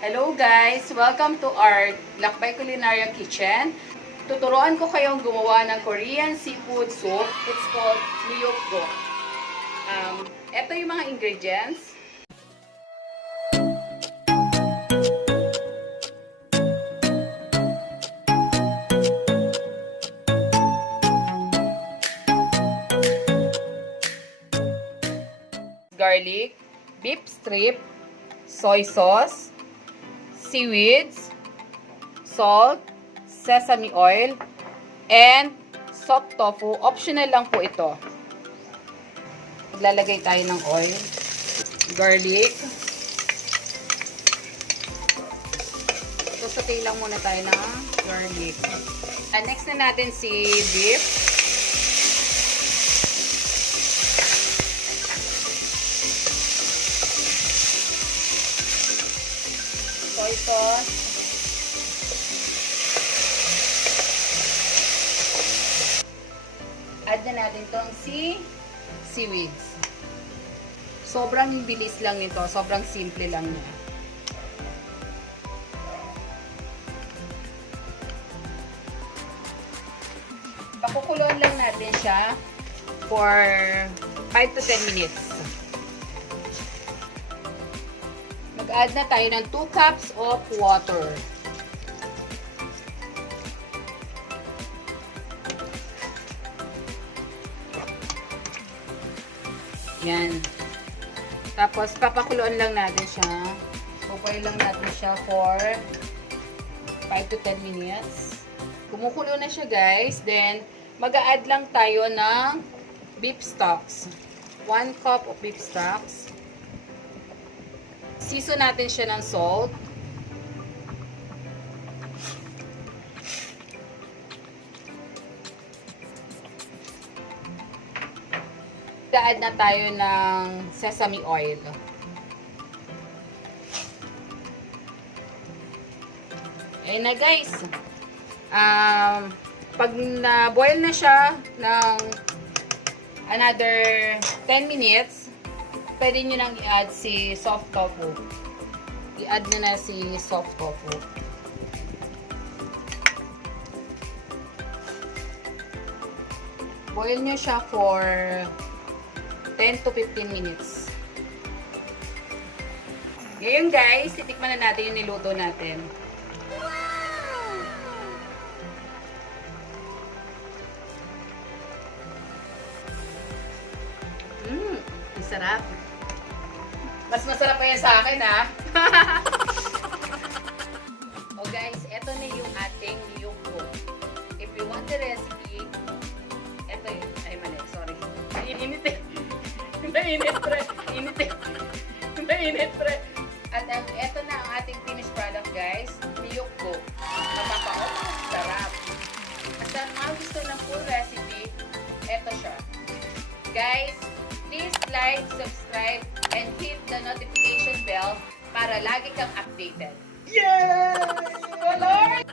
Hello guys! Welcome to our Lakbay Culinarian Kitchen. Tuturuan ko kayong gumawa ng Korean seafood soup. It's called Miyeok. Ito yung mga ingredients. Garlic, beef strip, soy sauce, seaweeds, salt, sesame oil, and soft tofu. Optional lang po ito. Maglalagay tayo ng oil, garlic. Sautay lang muna tayo ng garlic. Next na natin si beef. Soy sauce. Add na natin itong seaweeds. Sobrang bilis lang nito. Sobrang simple lang niya. Pakukuluan lang natin siya for 5 to 10 minutes. Mag-add na tayo ng 2 cups of water. Yan. Tapos, papakuluan lang natin siya. Pupuloy lang natin siya for 5 to 10 minutes. Kumukulo na siya, guys. Then, mag-add lang tayo ng beef stocks. 1 cup of beef stocks. Season natin siya ng salt. Add na tayo ng sesame oil. Ayan na guys. Pag na-boil na siya ng another 10 minutes, pwede nyo nang i-add si soft tofu. I-add nyo na si soft tofu. Boil nyo siya for 10 to 15 minutes. Ngayon guys, titikman na natin yung niluto natin. Ang sarap. Mas masarap pa yan sa akin, ha? Oh guys, eto na yung ating Miyeok. If you want the recipe, eto yun. Ay, mali. Sorry. Init eh. Mainit, pre. Init eh. Mainit, pre. At eto na ang ating finished product, guys. Miyeok. Mapapa. Sarap. At sa mga gusto ng full recipe, eto siya. Guys, please like, subscribe, and hit the notification bell para lagi kang updated. Yay! Oh, Lord!